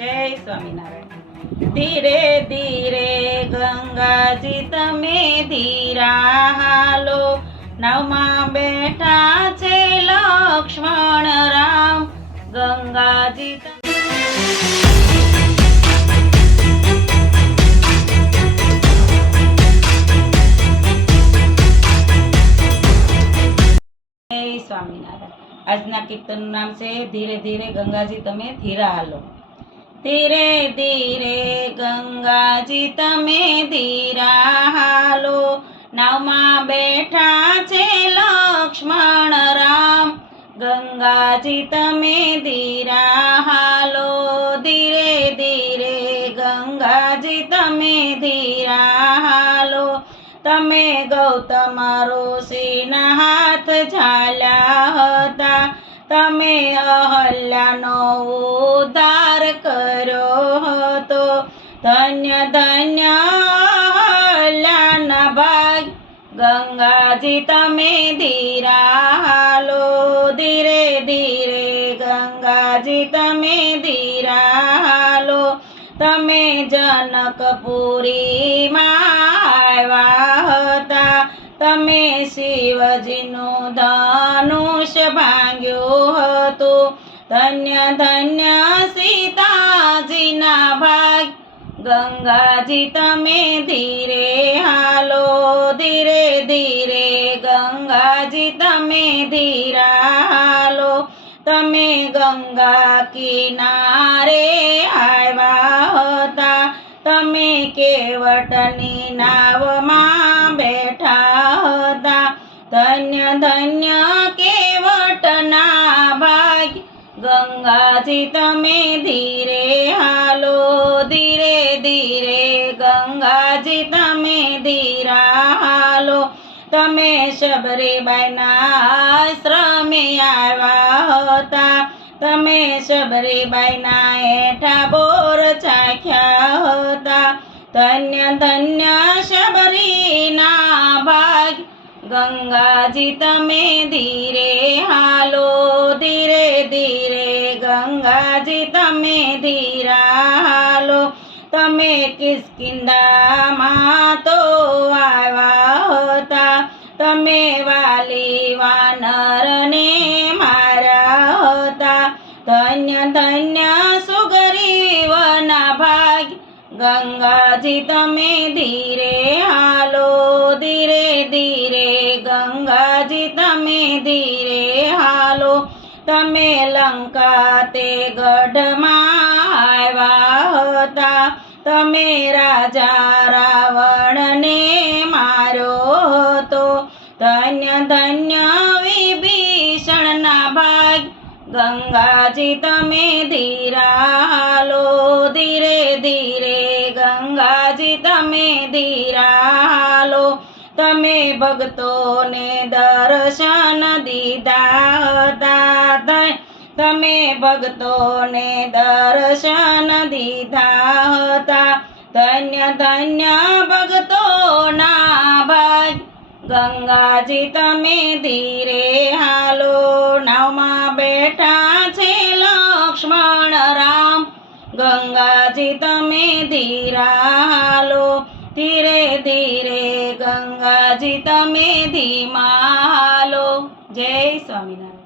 જય સ્વામિનારાયણ। ધીરે ધીરે ગંગાજી તમે ધીરા હાલો, નાવમાં બેઠા છે લક્ષ્મણ રામ। ગંગાજી સ્વામિનારાયણ। આજના કીર્તનનું નામ છે ધીરે ધીરે ગંગાજી તમે ધીરા હાલો। ધીરે ધીરે ગંગાજી તમે ધીરા હાલો, નાવમાં બેઠા છે લક્ષ્મણ રામ। ગંગાજી તમે ધીરા હાલો, ધીરે ધીરે ગંગાજી તમે ધીરા હાલો। તમે ગૌતમ ઋષિના હાથ ઝાલ્યા હતા, તમે અહલ્યાનો ઉદ્ધાર કર્યો હતો। ધન્ય ધન્ય અહલ્યાના ભાગ, ગંગાજી તમે ધીરા હાલો, ધીરે ધીરે ગંગાજી તમે ધીરા હાલો। તમે જનકપુરીમાં આવ્યા હતા, તમે શિવજીનું ધનુષ ભાંગ્યું હતું। ધન્ય ધન્ય સીતાજીના ભાગ, ગંગાજી તમે ધીરે હાલો, ધીરે ધીરે ગંગાજી તમે ધીરા હાલો। તમે ગંગા કિનારે આવ્યા હતા, તમે કેવટની નાવમાં બેઠા હતા। ધન્ય ધન્ય કેવટના ભાગ, ગંગાજી તમે ધીરે હાલો, ધીરે ધીરે ગંગાજી તમે ધીરા હાલો। તમે શબરીબાઈના આશ્રમે આવ્યા હતા, તમે શબરીબાઈના હેઠા બોર ચાખ્યા હતા। ધન્ય ધન્ય શબરીના ભાગ, ગંગાજી તમે ધીરે હાલો, ધીરે ધીરે ગંગાજી તમે ધીરા હાલો। તમે કિષ્કિંધામાં તો આવ્યા હતા, તમે વાલી વાનરને માર્યા હતા। ધન્ય ધન્ય સુગ્રીવના ભાગ, ગંગાજી તમે ધીરે હાલો, ધીરે ધીરે ગંગાજી તમે ધીરે હાલો। તમે લંકા તે ગઢમાં આવ્યા હતા, તમે રાજા રાવણને માર્યો હતો। ધન્ય ધન્ય વિભીષણના ભાગ, ગંગાજી તમે ધીરા હાલો, ધીરે ધીરે ગંગાજી તમે ધીરા હાલો। તમે ભક્તોને દર્શન દીધા હતા, તમે ભક્તોને દર્શન દીધા હતા। ધન્ય ધન્ય ભક્તોના ભાગ, ગંગાજી તમે ધીરે હાલો, નાવમાં બેઠા છે લક્ષ્મણ રામ। ગંગાજી તમે ધીરા હાલો, ધીરે ધીરે ગંગાજી તમે ધીમા હાલો। જય સ્વામિનારાયણ।